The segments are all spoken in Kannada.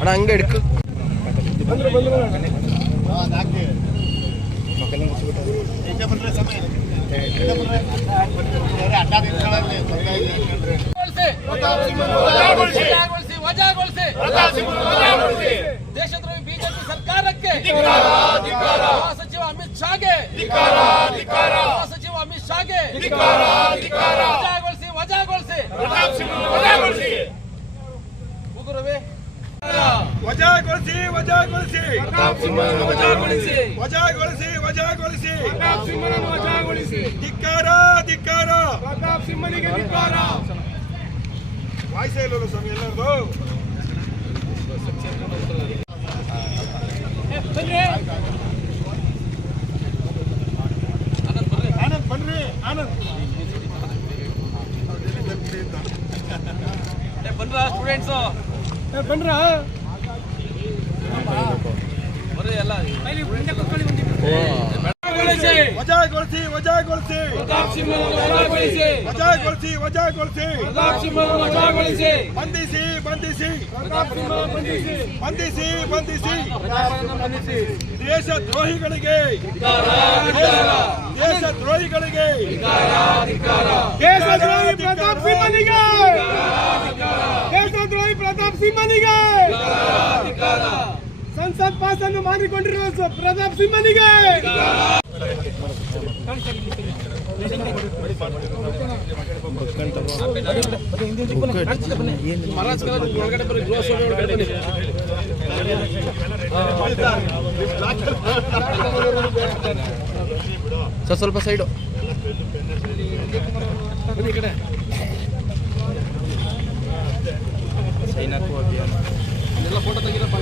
ಅಣ್ಣ ಹಂಗೆ ಹಿಡ್ಕು ದೇಶದ್ರೋಹಿ ಬಿಜೆಪಿ ಸರ್ಕಾರಕ್ಕೆ ಸಚಿವ ಅಮಿತ್ ಶಾಗೆ ಸಚಿವ ಅಮಿತ್ ಶಾಗೆ ವಜಾಗೊಳಿಸಿ ಉಗುರವೇ ವಜಾಗೊಳಿಸಿ ಧಿಕ್ಕಾರ ಪ್ರತಾಪ್ ಸಿಂಹನಿಗೆ ಧಿಕ್ಕಾರ. ವಾಯ್ಸೇ ಇಲ್ಲಲ್ಲ ಸ್ವಾಮಿ ಎಲ್ಲರದು. ಆನಂದ್ ಬನ್ರಿ ಬನ್ರ ಸ್ಟೂಡೆಂಟ್ಸ್ ಬನ್ರ ಬರ್ರಿ ಎಲ್ಲ ವಜಾಗೊಳಿಸಿ ಬಂಧಿಸಿ ದೇಶದ್ರೋಹಿಗಳಿಗೆ ಪ್ರತಾಪ್ ಸಿಂಹನಿಗೆ ಸಂಸತ್ ಪಾಸ್ ಅನ್ನು ಮಾಡಿಕೊಂಡಿರುವ ಪ್ರತಾಪ್ ಸಿಂಹನಿಗೆ ಸ್ವಲ್ಪ ಸೈಡು ಎಲ್ಲ ಫೋಟೋ ತೆಗಿರಪ್ಪ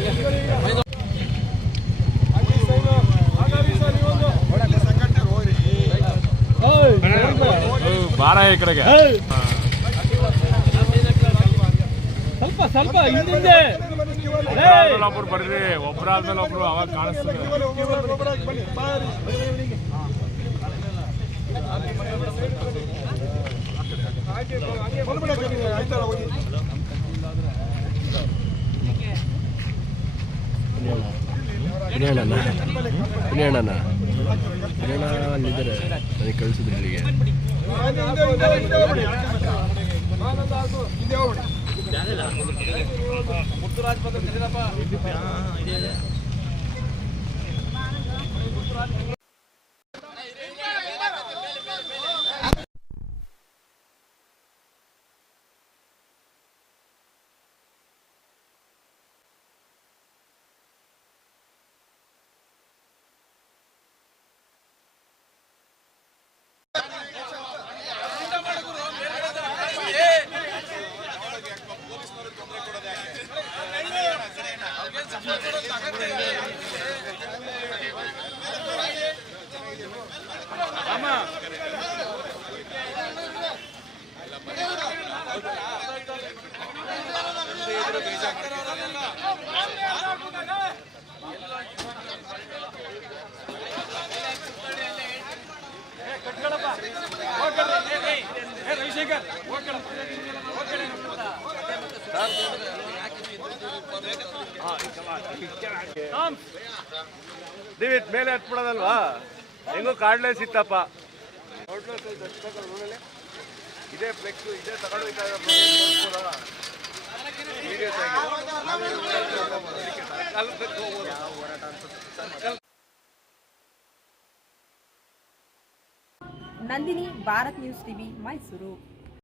ಬಾರ ಈ ಕಡೆಗೆ ಸ್ವಲ್ಪ ಹಿಂದೆ ಒಬ್ರು ಬರ್ರಿ, ಒಬ್ರಾದ್ಮೇಲೆ ಒಬ್ರು ಅವಾಗ ಕಾಣಿಸ್ತದೆ. ಅಲ್ಲಿದ್ದಾರೆ ನನಗೆ ಕಳಿಸಿದ್ರು ಇಲ್ಲಿಗೆ. ನೀವಿತ್ ಮೇಲೆ ಹತ್ಬಿಡೋದಲ್ವಾ? ಹೆಂಗೋ ಕಾಡ್ಲೇ ಸಿತ್ತಪ್ಪ. ಇದೇ ಫ್ಲೆಕ್ಸ್ ಇದೇ ತಗೊಂಡು ನಂದಿನಿ, ಭಾರತ್ ನ್ಯೂಸ್ ಟಿವಿ, ಮೈಸೂರು.